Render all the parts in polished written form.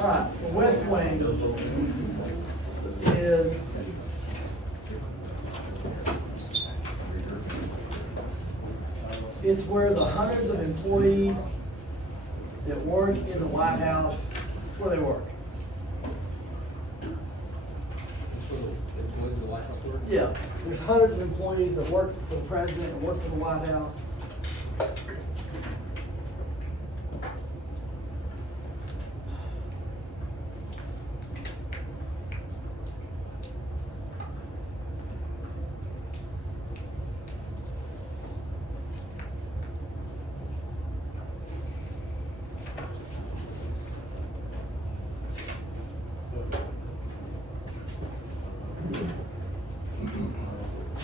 All right, the West Wing is it's where the hundreds of employees that work in the White House, it's where they work. Employees of the White House work? Yeah, there's hundreds of employees that work for the president and work for the White House.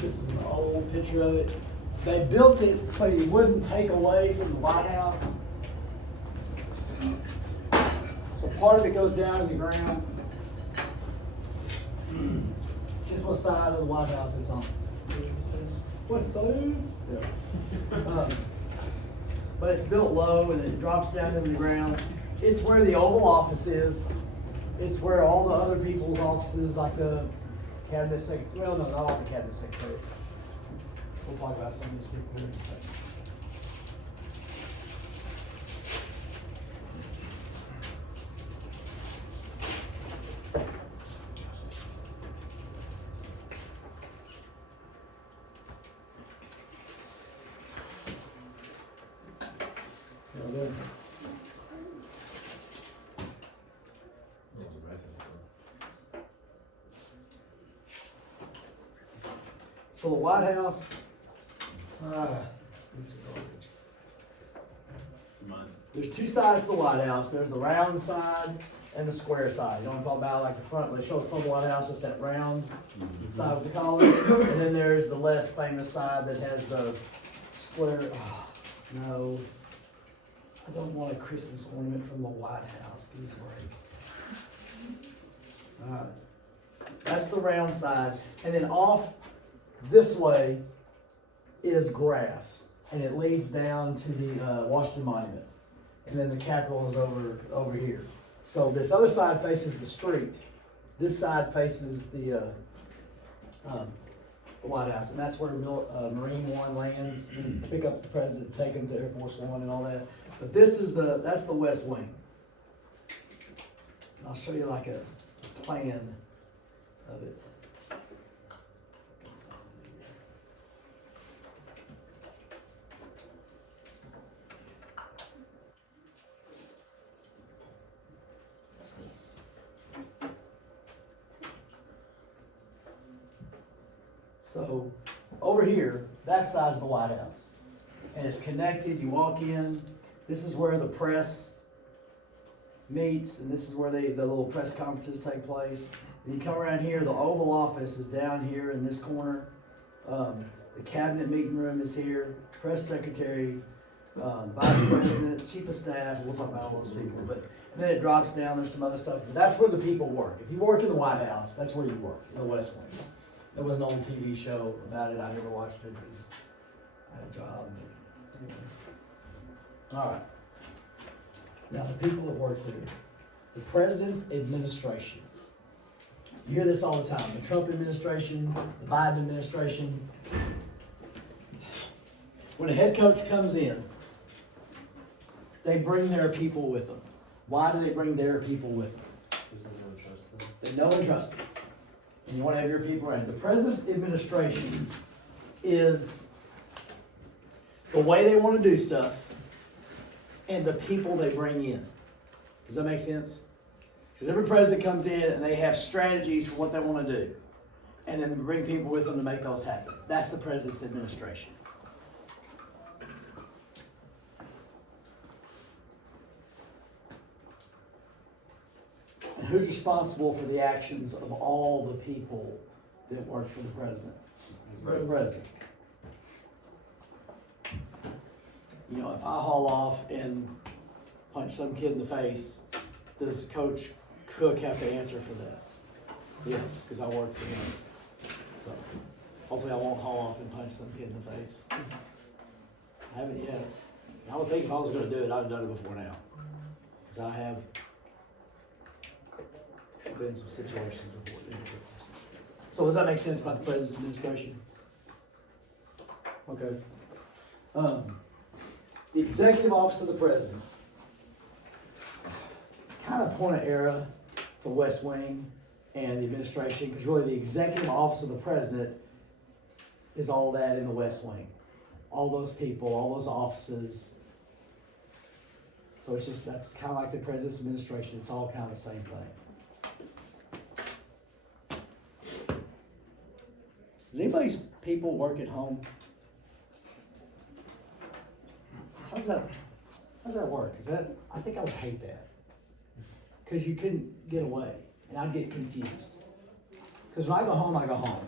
This is an old picture of it. They built it so you wouldn't take away from the White House. So part of it goes down in the ground. Guess what side of the White House it's on? West side? Yeah. But it's built low and it drops down into the ground. It's where the Oval Office is. It's where all the other people's offices, like the cabinet secretary, well, no, not all the cabinet secretaries. We'll talk about some of these people here in a second. Yeah, good. So the White House, there's two sides to the White House. There's the round side and the square side. You know what I'm talking about? Like the front, they show the front of the White House, it's that round side with the collar. And then there's the less famous side that has the square. Oh, no, I don't want a Christmas ornament from the White House. Give me a break. All right, that's the round side. And then off this way is grass, and it leads down to the Washington Monument, and then the Capitol is over here. So this other side faces the street. This side faces the White House, and that's where Marine One lands to pick up the president, take him to Air Force One, and all that. But this is that's the West Wing. And I'll show you like a plan of it. So over here, that side's the White House. And it's connected, you walk in, this is where the press meets, and this is where the little press conferences take place. And you come around here, the Oval Office is down here in this corner. The cabinet meeting room is here, press secretary, vice president, chief of staff, we'll talk about all those people. But then it drops down, there's some other stuff. But that's where the people work. If you work in the White House, that's where you work, in the West Wing. There was an old TV show about it. I never watched it because I had a job. Anyway. All right. Now the people that work there. The president's administration. You hear this all the time. The Trump administration, the Biden administration. When a head coach comes in, they bring their people with them. Why do they bring their people with them? Because they know and trust them. They know and trust them. And you want to have your people around. The president's administration is the way they want to do stuff and the people they bring in. Does that make sense? Because every president comes in and they have strategies for what they want to do. And then they bring people with them to make those happen. That's the president's administration. And who's responsible for the actions of all the people that work for the president? Right. The president. You know, if I haul off and punch some kid in the face, does Coach Cook have to answer for that? Yes, because I work for him. So hopefully I won't haul off and punch some kid in the face. I haven't yet. I would think if I was going to do it, I'd have done it before now. Because I have I've been in some situations before. So does that make sense about the president's administration? Okay. The executive office of the president. Kind of point of era to West Wing and the administration, because really the executive office of the president is all that in the West Wing. All those people, all those offices. So it's just, that's kind of like the president's administration. It's all kind of the same thing. Does anybody's people work at home? How does that work? I think I would hate that. Because you couldn't get away. And I'd get confused. Because when I go home, I go home.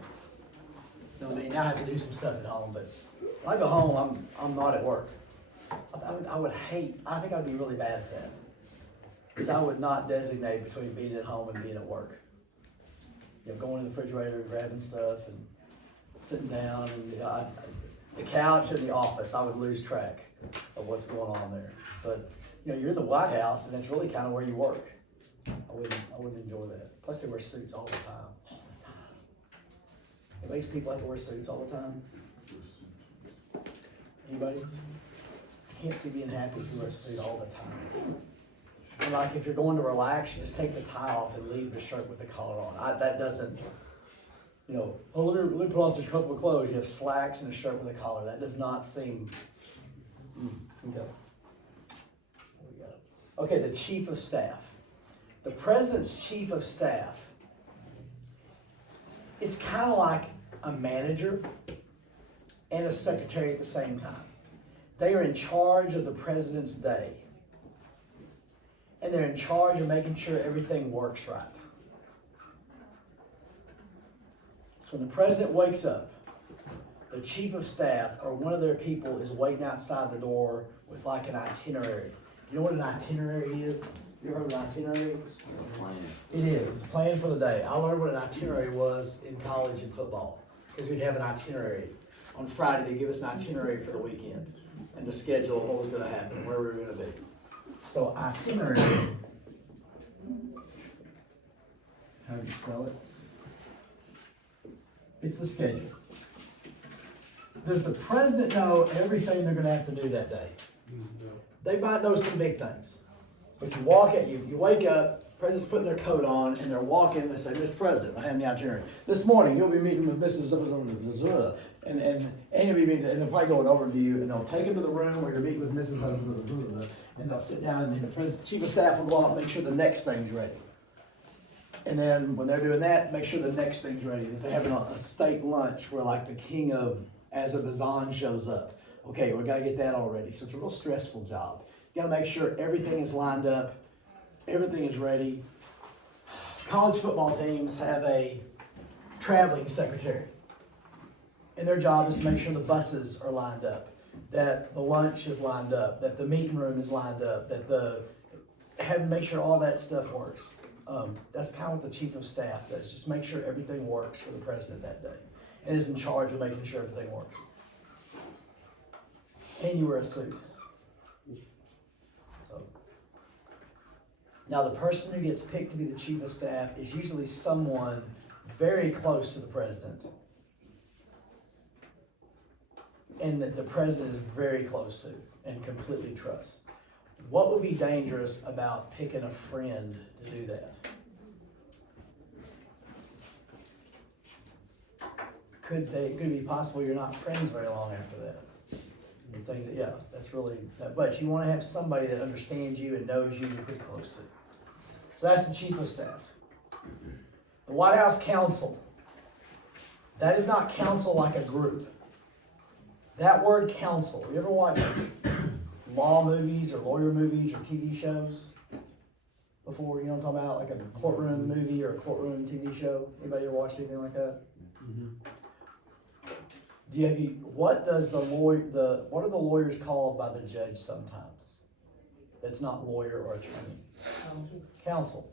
You know what I mean? Now I have to do some stuff at home, but when I go home, I'm not at work. I think I'd be really bad at that. Because I would not designate between being at home and being at work. You know, going to the refrigerator and grabbing stuff and sitting down and the couch in the office, I would lose track of what's going on there. But you know, you're in the White House and it's really kind of where you work. I wouldn't enjoy that. Plus they wear suits all the time. It makes people have to wear suits all the time. Anybody? I can't see being happy if you wear a suit all the time. And like if you're going to relax, you just take the tie off and leave the shirt with the collar on. That doesn't, you know, oh, let me put on a couple of clothes. You have slacks and a shirt with a collar. That does not seem, okay. Okay, the chief of staff. The president's chief of staff, it's kind of like a manager and a secretary at the same time. They are in charge of the president's day. And they're in charge of making sure everything works right. So when the president wakes up, the chief of staff or one of their people is waiting outside the door with like an itinerary. You know what an itinerary is? You ever heard of an itinerary? It is. It's a plan for the day. I learned what an itinerary was in college in football because we'd have an itinerary. On Friday, they give us an itinerary for the weekend and the schedule of what was going to happen, where we were going to be. So itinerary, how do you spell it? It's the schedule. Does the president know everything they're going to have to do that day? No. They might know some big things. But you walk at you wake up, president's putting their coat on, and they're walking, and they say, Mr. President, I have the itinerary. This morning, you'll be meeting with Mrs. and you'll be meeting, and they'll probably go an overview, and they'll take him to the room where you're meeting with Mrs. And they'll sit down, and the president, chief of staff will go out and make sure the next thing's ready. And then when they're doing that, make sure the next thing's ready. And if they're having a state lunch where like the king of Azerbaijan shows up, okay, we gotta get that all ready. So it's a real stressful job. You gotta make sure everything is lined up, everything is ready. College football teams have a traveling secretary. And their job is to make sure the buses are lined up, that the lunch is lined up, that the meeting room is lined up, that make sure all that stuff works. That's kind of what the chief of staff does, just make sure everything works for the president that day. And is in charge of making sure everything works. And you wear a suit. Now the person who gets picked to be the chief of staff is usually someone very close to the president. And that the president is very close to and completely trusts. What would be dangerous about picking a friend to do that? Could be possible you're not friends very long after that. And things, yeah, that's really, but you want to have somebody that understands you and knows you, you're pretty close to. So that's the chief of staff. The White House counsel. That is not counsel like a group. That word counsel, you ever watch law movies or lawyer movies or TV shows before? You know what I'm talking about? Like a courtroom movie or a courtroom TV show? Anybody ever watched anything like that? Mm-hmm. What are the lawyers called by the judge sometimes? That's not lawyer or attorney. Counsel.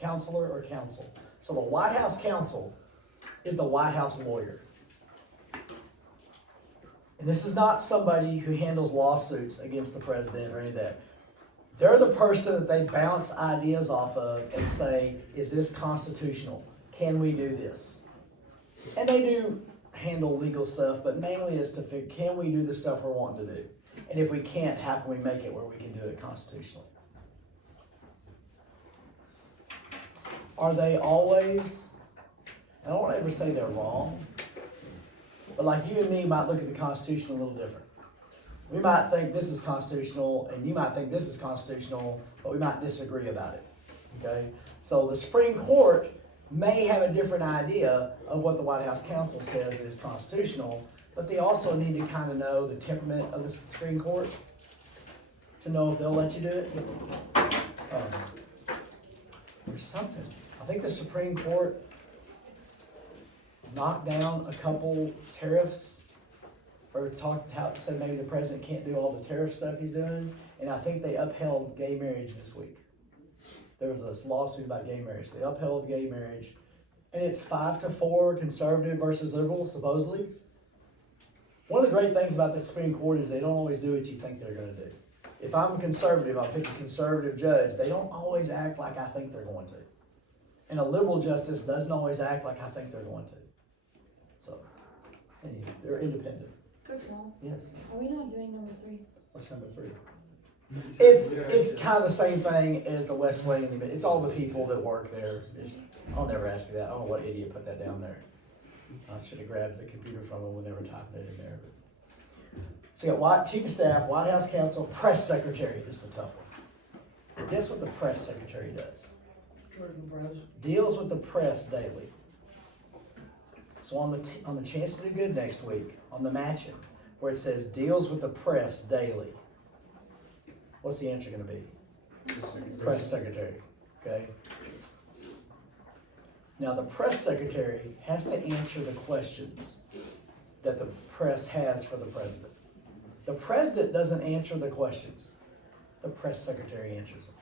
Counselor or counsel. So the White House counsel is the White House lawyer. And this is not somebody who handles lawsuits against the president or any of that. They're the person that they bounce ideas off of and say, is this constitutional? Can we do this? And they do handle legal stuff, but mainly is to figure, can we do the stuff we're wanting to do? And if we can't, how can we make it where we can do it constitutionally? Are they always, I don't want to ever say they're wrong, but like you and me might look at the Constitution a little different. We might think this is constitutional, and you might think this is constitutional, but we might disagree about it, okay? So the Supreme Court may have a different idea of what the White House Counsel says is constitutional, but they also need to kind of know the temperament of the Supreme Court to know if they'll let you do it. There's something. I think the Supreme Court knocked down a couple tariffs, or said maybe the president can't do all the tariff stuff he's doing, and I think they upheld gay marriage this week. There was a lawsuit about gay marriage. They upheld gay marriage, and it's 5-4 conservative versus liberal, supposedly. One of the great things about the Supreme Court is they don't always do what you think they're going to do. If I'm a conservative, I'll pick a conservative judge. They don't always act like I think they're going to. And a liberal justice doesn't always act like I think they're going to. So, anyway, they're independent. Good call. Yes. Are we not doing number 3? What's number 3? It's kind of the same thing as the West Wing. It's all the people that work there. I'll never ask you that. I don't know what idiot put that down there. I should have grabbed the computer from them when they were typing it in there. So you got Chief of Staff, White House Counsel, Press Secretary. This is a tough one. Guess what the Press Secretary does? Deals with the press daily. So on the Chance to Do Good next week, on the matching, where it says deals with the press daily, what's the answer going to be? Press Secretary. Okay. Now the Press Secretary has to answer the questions that the press has for the president. The president doesn't answer the questions. The Press Secretary answers them.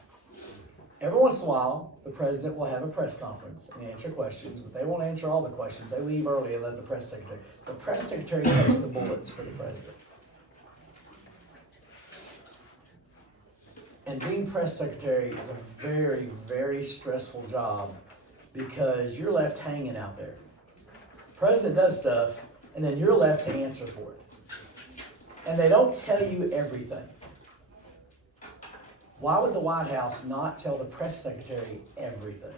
Every once in a while, the president will have a press conference and answer questions, but they won't answer all the questions. They leave early and let the Press Secretary. The Press Secretary takes the bullets for the president. And being Press Secretary is a very, very stressful job because you're left hanging out there. The president does stuff, and then you're left to answer for it. And they don't tell you everything. Why would the White House not tell the Press Secretary everything?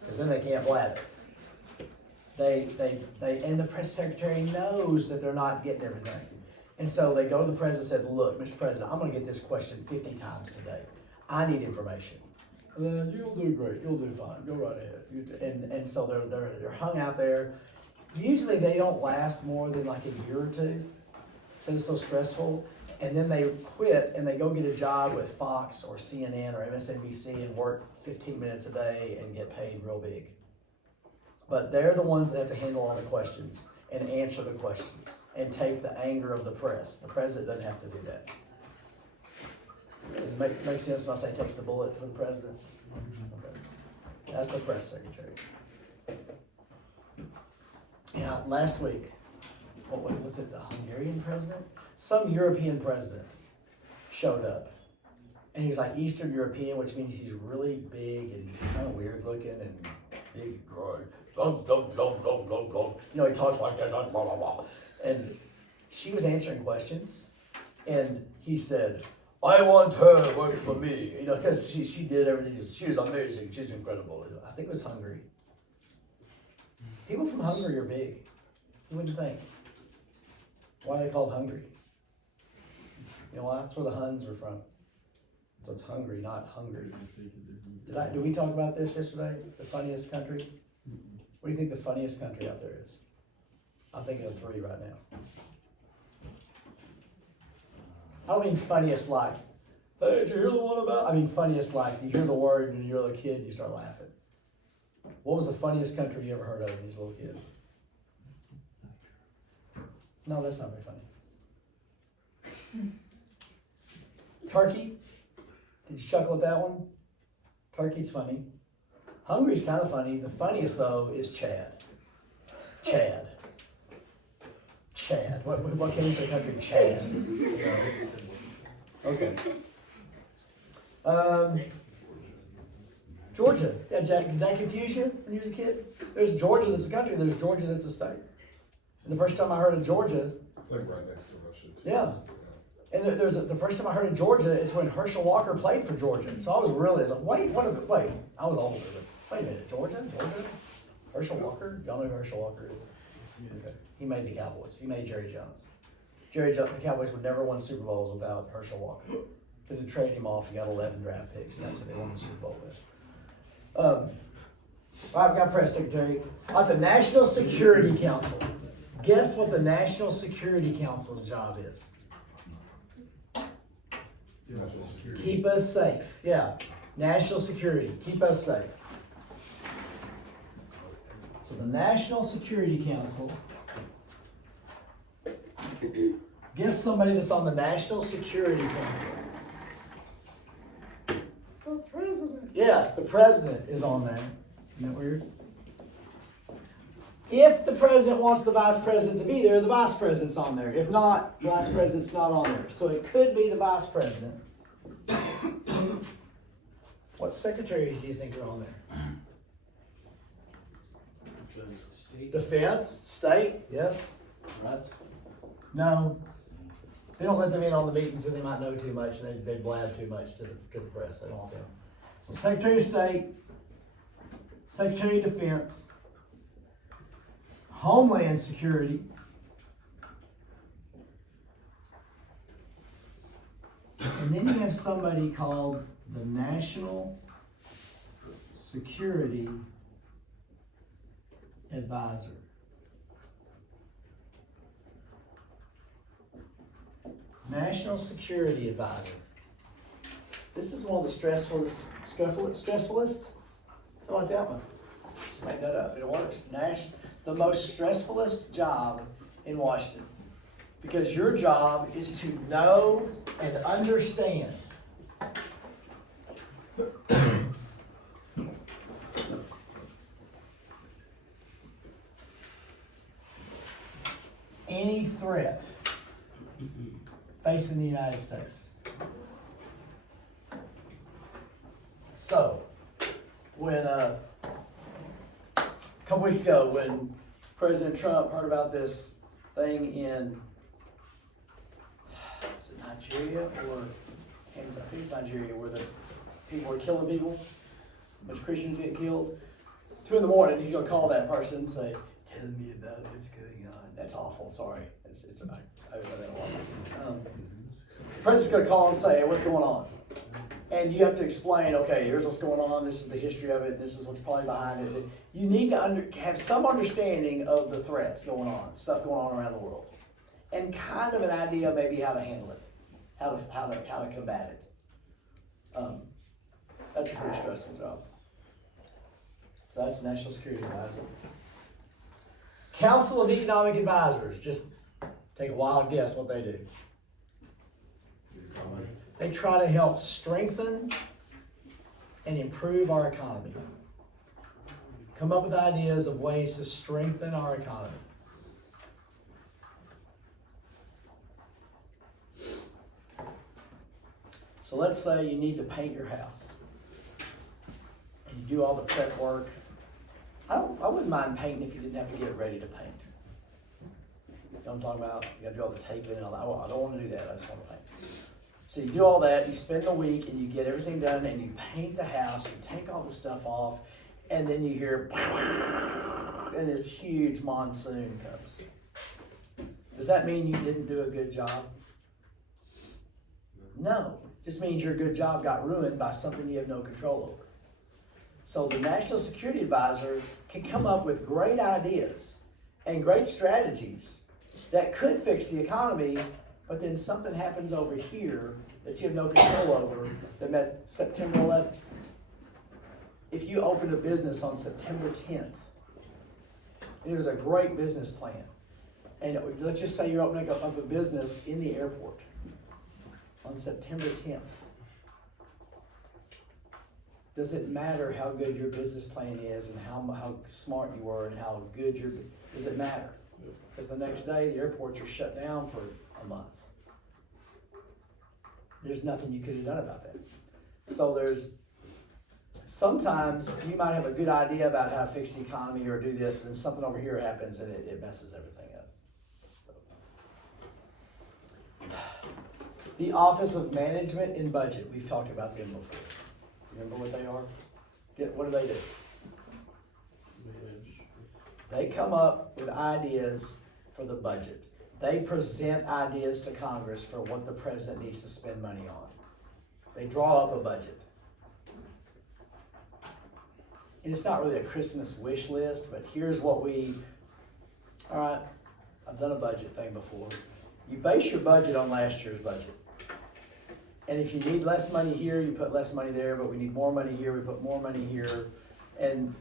Because then they can't blab it. And the Press Secretary knows that they're not getting everything. And so they go to the president and said, look, Mr. President, I'm going to get this question 50 times today. I need information. You'll do great. You'll do fine. Go right ahead. And so they're hung out there. Usually they don't last more than like a year or two because it's so stressful. And then they quit and they go get a job with Fox or CNN or MSNBC and work 15 minutes a day and get paid real big. But they're the ones that have to handle all the questions and answer the questions and take the anger of the press. The president doesn't have to do that. Does it make sense when I say takes the bullet for the president? Okay. That's the Press Secretary. Yeah, last week, what was it, the Hungarian president? Some European president showed up. And he was like Eastern European, which means he's really big and kind of weird looking and big, grown. You know, he talks like that, blah, blah, blah. And she was answering questions. And he said, I want her to work for me. You know, because she did everything. She's amazing. She's incredible. I think it was Hungary. People from Hungary are big. You wouldn't think. Why are they called Hungary? You know why? That's where the Huns are from. So it's Hungary, not Hungary. Did we talk about this yesterday? The funniest country? What do you think the funniest country out there is? I'm thinking of 3 right now. I don't mean funniest like, hey, did you hear the one about? I mean funniest like, you hear the word and you're a little kid, you start laughing. What was the funniest country you ever heard of when you was a little kid? No, that's not very funny. Turkey? Did you chuckle at that one? Turkey's funny. Hungary's kind of funny. The funniest, though, is Chad. Chad. What came to the country? Chad. Okay. Georgia. Yeah, Jack, did that confuse you when you was a kid? There's Georgia that's a country, there's Georgia that's a state. And the first time I heard of Georgia, It's like right next to Russia. Too. yeah. And the first time I heard of Georgia, it's when Herschel Walker played for Georgia. So I was like, wait, wait. I was older, but wait a minute, Georgia? Herschel Walker? Y'all know who Herschel Walker is? Okay. He made the Cowboys. He made Jerry Jones. The Cowboys would never win Super Bowls without Herschel Walker. Because they traded him off, he got 11 draft picks, and that's what they won the Super Bowl with. I've got press secretary. At the National Security Council. Guess what the National Security Council's job is? National security. Keep us safe. Yeah. National security. Keep us safe. So the National Security Council. Guess somebody that's on the National Security Council. The president. Yes, the president is on there. Isn't that weird? If the president wants the vice president to be there, the vice president's on there. If not, the vice president's not on there. So it could be the vice president. What secretaries do you think are on there? State. Defense, state, yes. Us. No. They don't let them in on the meetings, so they might know too much, and they blab too much to the press. They don't want them. So Secretary of State, Secretary of Defense, Homeland Security, and then you have somebody called the National Security Advisor. National Security Advisor. This is one of the stressfulest. I like that one. Just make that up. It works. The most stressfulest job in Washington. Because your job is to know and understand any threat facing the United States. So, when a couple weeks ago, when President Trump heard about this thing in, is it Nigeria or I think it's Nigeria, where the people were killing people, a bunch of Christians getting killed. 2 in the morning, he's gonna call that person and say, "Tell me about what's going on." That's awful. Sorry, it's I know that a lot. The president's gonna call and say, "Hey, what's going on?" And you have to explain, okay, here's what's going on, this is the history of it, this is what's probably behind it. You need to have some understanding of the threats going on, stuff going on around the world. And kind of an idea maybe how to handle it, how to combat it. That's a pretty stressful job. So that's the National Security Advisor. Council of Economic Advisors, just take a wild guess what they do. They try to help strengthen and improve our economy. Come up with ideas of ways to strengthen our economy. So let's say you need to paint your house. And you do all the prep work. I wouldn't mind painting if you didn't have to get it ready to paint. You know what I'm talking about? You gotta do all the taping and all that. I don't want to do that, I just want to paint. So you do all that, you spend a week and you get everything done and you paint the house, you take all the stuff off, and then you hear and this huge monsoon comes. Does that mean you didn't do a good job? No. Just means your good job got ruined by something you have no control over. So the National Security Advisor can come up with great ideas and great strategies that could fix the economy, but then something happens over here that you have no control over that met September 11th. If you opened a business on September 10th, and it was a great business plan, and let's just say you're opening up a business in the airport on September 10th, does it matter how good your business plan is and how smart you were and how good does it matter? Because the next day the airports are shut down for a month. There's nothing you could have done about that. So sometimes you might have a good idea about how to fix the economy or do this, but then something over here happens and it messes everything up. The Office of Management and Budget, we've talked about them before. Remember what they are? What do? Manage. They come up with ideas for the budget. They present ideas to Congress for what the president needs to spend money on. They draw up a budget. And it's not really a Christmas wish list, but here's what all right, I've done a budget thing before. You base your budget on last year's budget. And if you need less money here, you put less money there, but we need more money here, we put more money here. And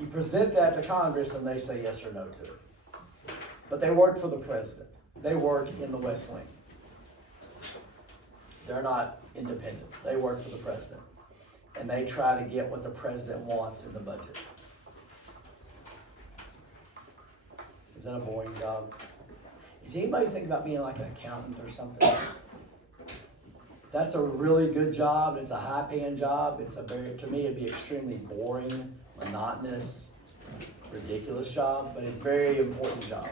you present that to Congress and they say yes or no to it. But they work for the president. They work in the West Wing. They're not independent. They work for the president. And they try to get what the president wants in the budget. Is that a boring job? Is anybody thinking about being like an accountant or something? That's a really good job. It's a high-paying job. To me, it'd be extremely boring, monotonous, ridiculous job, but a very important job.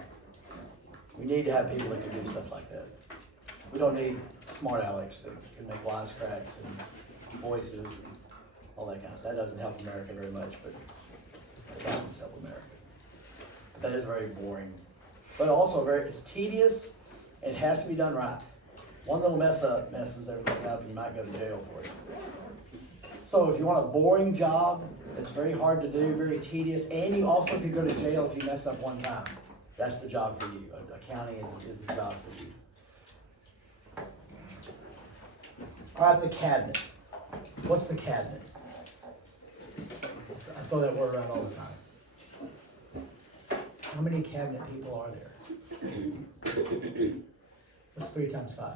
We need to have people that can do stuff like that. We don't need smart Alex that can make wisecracks and voices and all that kind of stuff. That doesn't help America very much, but it does help America. But that is very boring. But also it's tedious and it has to be done right. One little mess up messes everything up and you might go to jail for it. So if you want a boring job that's very hard to do, very tedious, and you also could go to jail if you mess up one time, that's the job for you. Accounting is the job for you. All right, the cabinet. What's the cabinet? I throw that word around all the time. How many cabinet people are there? What's 3 times 5?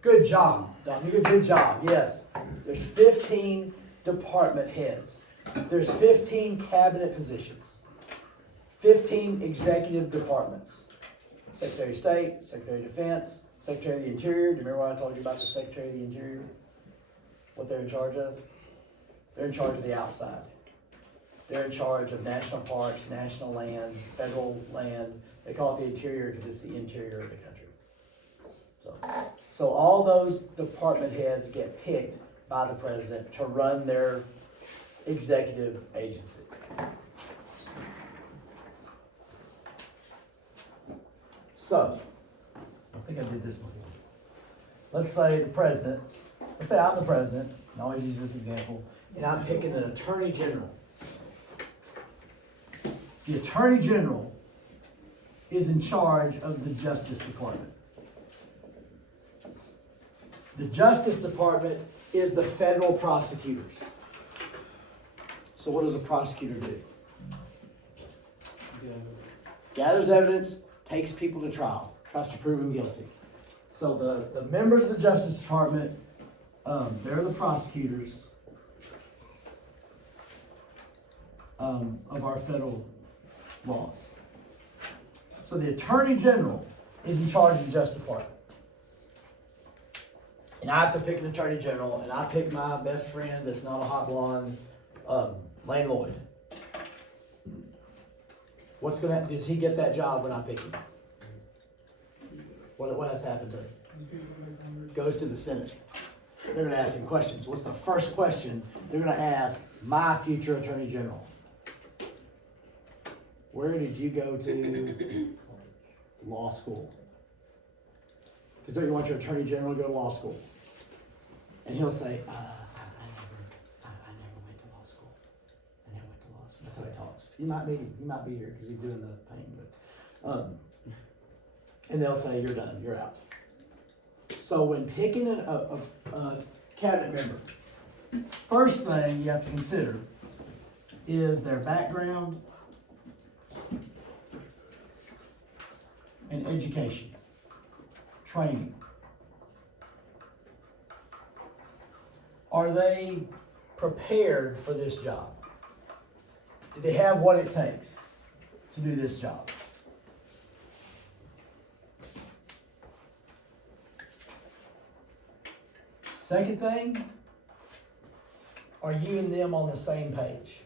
Good job, Don. You did a good job. Yes. There's 15 department heads. There's 15 cabinet positions. 15 executive departments. Secretary of State, Secretary of Defense, Secretary of the Interior. Do you remember what I told you about the Secretary of the Interior? What they're in charge of? They're in charge of the outside. They're in charge of national parks, national land, federal land. They call it the interior because it's the interior of the country. So all those department heads get picked by the president to run their executive agency. So, I think I did this before. Let's say I'm the president, and I always use this example, and I'm picking an attorney general. The attorney general is in charge of the Justice Department. The Justice Department is the federal prosecutors. So what does a prosecutor do? Gathers evidence, takes people to trial, tries to prove them guilty. So the members of the Justice Department, they're the prosecutors of our federal laws. So the Attorney General is in charge of the Justice Department. And I have to pick an Attorney General, and I pick my best friend that's not a hot blonde, Lane Lloyd. What's going to happen? Does he get that job when I pick him? What has to happen to him? Goes to the Senate. They're going to ask him questions. What's the first question they're going to ask my future Attorney General? Where did you go to law school? Because don't you want your Attorney General to go to law school? And he'll say, I never went to law school. I never went to law school. That's how he talks. He might be here because he's doing the pain. But, and they'll say, you're done, you're out. So when picking a cabinet member, first thing you have to consider is their background and education, training. Are they prepared for this job? Do they have what it takes to do this job? Second thing Are you and them on the same page?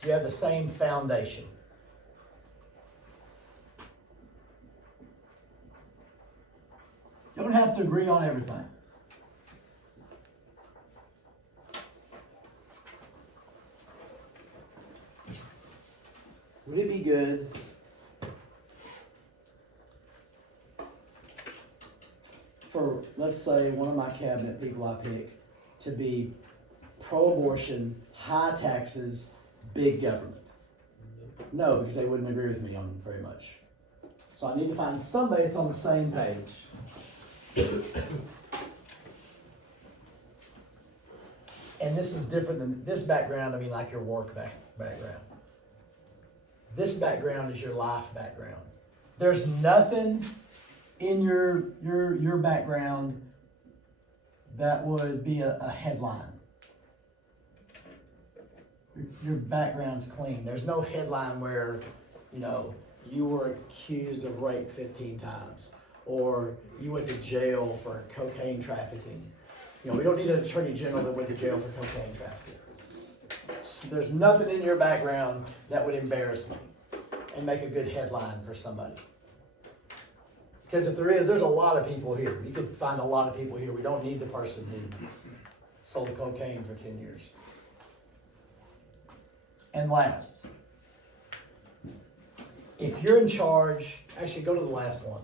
Do you have the same foundation? You don't have to agree on everything. Would it be good for, let's say, one of my cabinet people I pick to be pro-abortion, high taxes, big government? No, because they wouldn't agree with me on very much. So I need to find somebody that's on the same page. And this is different than this background. I mean, like your work background. This background is your life background. There's nothing in your background that would be a headline. Your background's clean. There's no headline where, you were accused of rape 15 times, or you went to jail for cocaine trafficking. We don't need an attorney general that went to jail for cocaine trafficking. So there's nothing in your background that would embarrass me and make a good headline for somebody. Because if there is, there's a lot of people here. You could find a lot of people here. We don't need the person who sold cocaine for 10 years. And last, if you're in charge, actually go to the last one.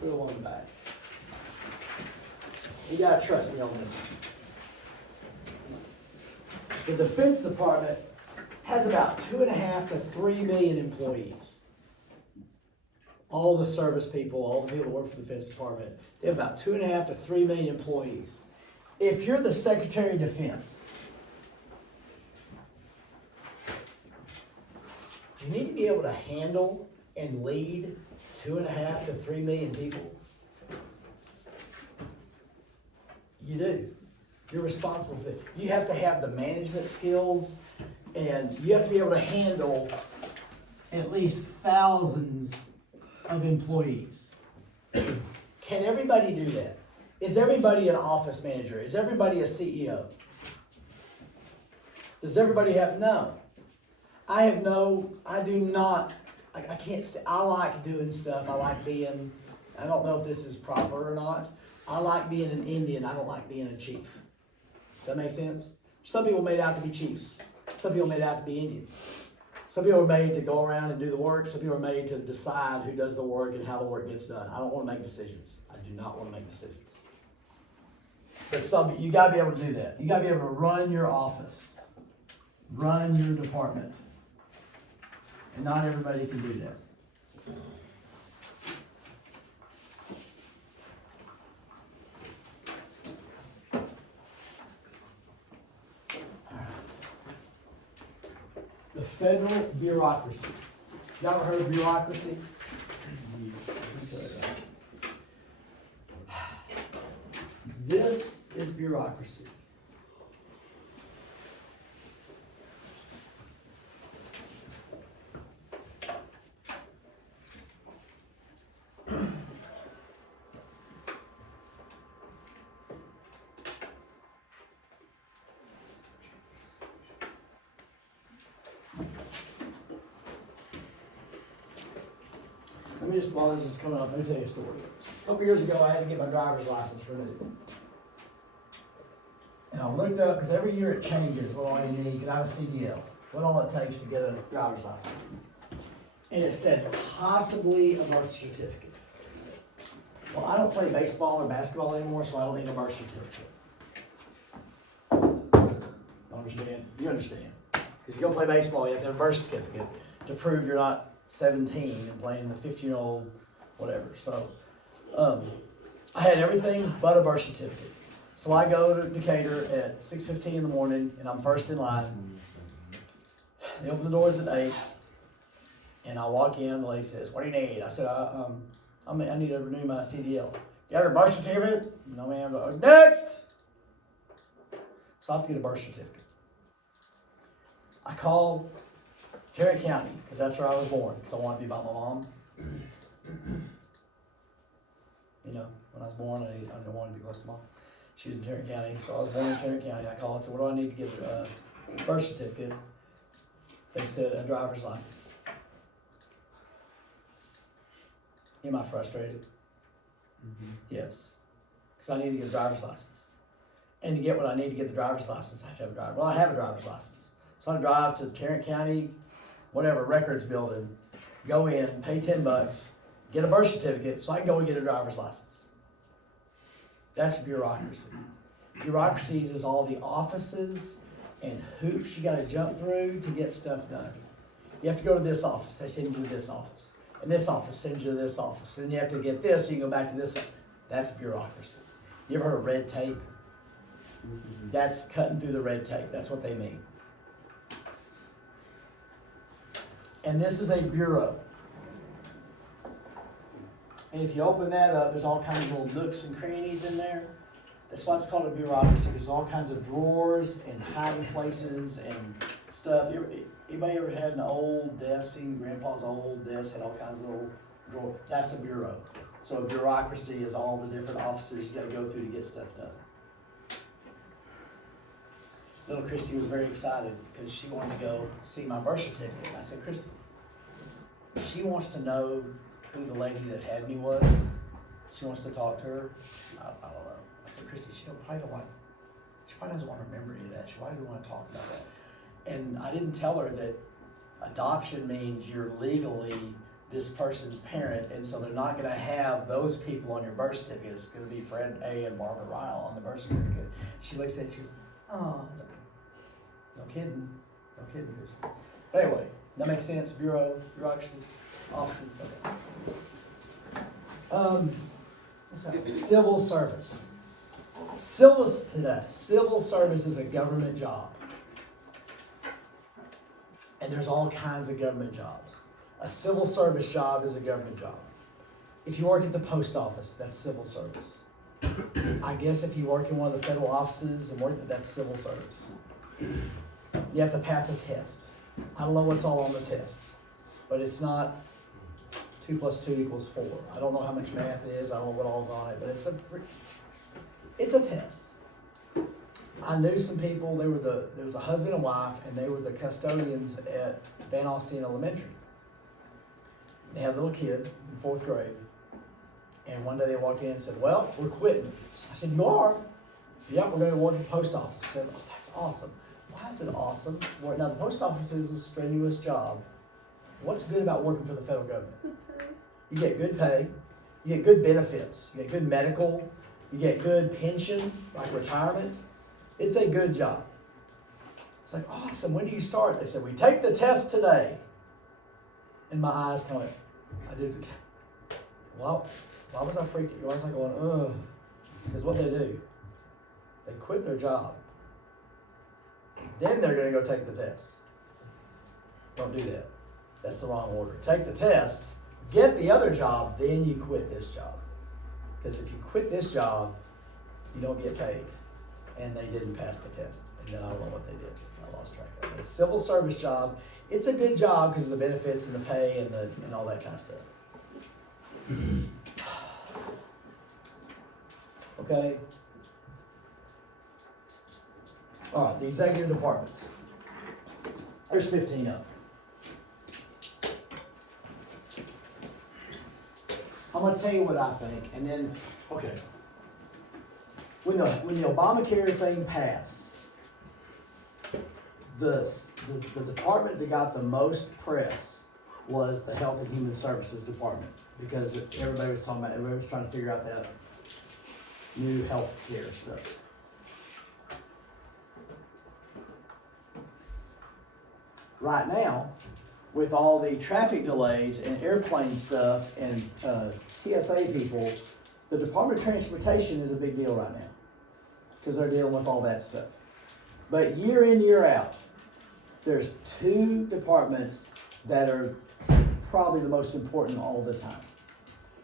Put the one in the back. You gotta trust me on this one. The Defense Department has about 2.5 to 3 million employees. All the service people, all the people that work for the Defense Department, they have about 2.5 to 3 million employees. If you're the Secretary of Defense, you need to be able to handle and lead 2.5 to 3 million people. You do. You're responsible for it. You have to have the management skills, and you have to be able to handle at least thousands of employees. Can everybody do that? Is everybody an office manager? Is everybody a CEO? Does everybody have? No. I do not, I can't, I like doing stuff. I like being, I don't know if this is proper or not. I like being an Indian. I don't like being a chief. Does that make sense? Some people are made out to be chiefs. Some people are made out to be Indians. Some people are made to go around and do the work. Some people are made to decide who does the work and how the work gets done. I don't want to make decisions. I do not want to make decisions. But you got to be able to do that. You got to be able to run your office, run your department. And not everybody can do that. The federal bureaucracy. Y'all ever heard of bureaucracy? This is bureaucracy. While this is coming up, let me tell you a story. A couple years ago, I had to get my driver's license renewed. And I looked up, because every year it changes what all you need, because I have a CDL, what all it takes to get a driver's license. And it said, possibly a birth certificate. Well, I don't play baseball or basketball anymore, so I don't need a birth certificate. Understand? You understand. Because if you're going to play baseball, you have to have a birth certificate to prove you're not 17 and playing the 15-year-old whatever. So I had everything but a birth certificate. So I go to Decatur at 6:15 in the morning, and I'm first in line. They open the doors at 8, and I walk in. The lady says, "What do you need?" I said, I need to renew my CDL. You have a birth certificate? No, ma'am. Next! So I have to get a birth certificate. I call Tarrant County, because that's where I was born, because I wanted to be by my mom. When I was born, I wanted to be close to mom. She was in Tarrant County, so I was born in Tarrant County. I called and said, what do I need to get a birth certificate? They said, a driver's license. Am I frustrated? Yes. Because I need to get a driver's license. And to get what I need to get the driver's license, I have to have a driver. Well, I have a driver's license. So I drive to Tarrant County, whatever, records building, go in, pay $10, get a birth certificate so I can go and get a driver's license. That's bureaucracy. Bureaucracies is all the offices and hoops you gotta jump through to get stuff done. You have to go to this office, they send you to this office. And this office sends you to this office. Then you have to get this, so you can go back to this. That's bureaucracy. You ever heard of red tape? That's cutting through the red tape. That's what they mean. And this is a bureau. And if you open that up, there's all kinds of little nooks and crannies in there. That's why it's called a bureaucracy. There's all kinds of drawers and hiding places and stuff. Anybody ever had an old desk? Seen Grandpa's old desk had all kinds of little drawers? That's a bureau. So a bureaucracy is all the different offices you got to go through to get stuff done. Little Christy was very excited because she wanted to go see my birth certificate. And I said, Christy, she wants to know who the lady that had me was. She wants to talk to her. I don't know. I said, Christy, she probably doesn't want to remember any of that. She probably doesn't want to talk about that. And I didn't tell her that adoption means you're legally this person's parent, and so they're not going to have those people on your birth certificate. It's going to be Fred A. and Barbara Ryle on the birth certificate. She looks at it and she goes, oh, I was like, no kidding. No kidding. But anyway, that makes sense. Bureaucracy, offices, okay. What's that? Civil service. Civil service is a government job. And there's all kinds of government jobs. A civil service job is a government job. If you work at the post office, that's civil service. I guess if you work in one of the federal offices and work, that's civil service. You have to pass a test. I don't know what's all on the test, but it's not 2 + 2 = 4. I don't know how much math it is. I don't know what all's on it, but it's a test. I knew some people. There was a husband and wife, and they were the custodians at Van Alstyne Elementary. They had a little kid in 4th grade, and one day they walked in and said, "Well, we're quitting." I said, "You are?" She said, "Yep, we're going to work at the post office." I said, "Oh, that's awesome." Why is it awesome? Well, now the post office is a strenuous job. What's good about working for the federal government? You get good pay, you get good benefits, you get good medical, you get good pension, like retirement. It's a good job. It's like, awesome, when do you start? They said, we take the test today. And my eyes kind of went, I did. Well, why was I freaking? Why was I going, ugh? Because what they do, they quit their job. Then they're going to go take the test. Don't do that. That's the wrong order. Take the test, get the other job, then you quit this job. Because if you quit this job, you don't get paid. And they didn't pass the test. And then I don't know what they did. I lost track of it. A civil service job, it's a good job because of the benefits and the pay and all that kind of stuff. Okay. All right, the executive departments. There's 15 of them. I'm going to tell you what I think, and then, okay. When the Obamacare thing passed, the department that got the most press was the Health and Human Services Department, because everybody was talking about, everybody was trying to figure out that new health care stuff. Right now, with all the traffic delays and airplane stuff and TSA people, the Department of Transportation is a big deal right now because they're dealing with all that stuff. But year in, year out, there's 2 departments that are probably the most important all the time.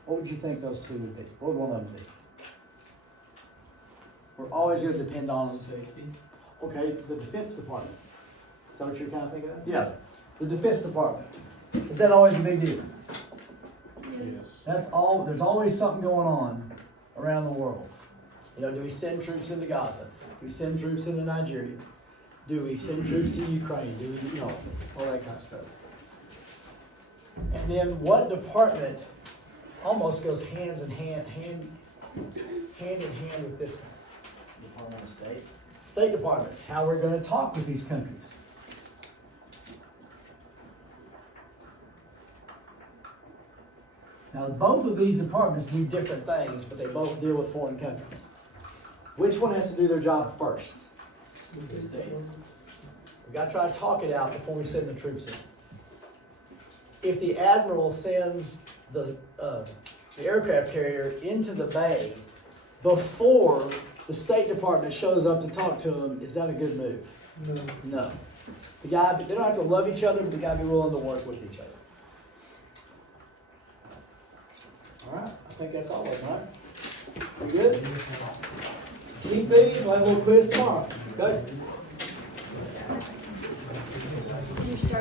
What would you think those 2 would be? What would one of them be? We're always going to depend on Safety. Okay, the Defense Department. Is that what you're kind of thinking of? Yeah, the Defense Department. Is that always a big deal? Yes. There's always something going on around the world. You know, do we send troops into Gaza? Do we send troops into Nigeria? Do we send troops to Ukraine? Do we, you know, all that kind of stuff. And then what department almost goes hand in hand with this one? Department of State. State Department, how we're going to talk with these countries. Now, both of these departments do different things, but they both deal with foreign countries. Which one has to do their job first? The state. We got to try to talk it out before we send the troops in. If the admiral sends the aircraft carrier into the bay before the State Department shows up to talk to them, is that a good move? No. They don't have to love each other, but they got to be willing to work with each other. All right, I think that's all of them, right? We good? Keep these, we'll have a little quiz tomorrow. Okay?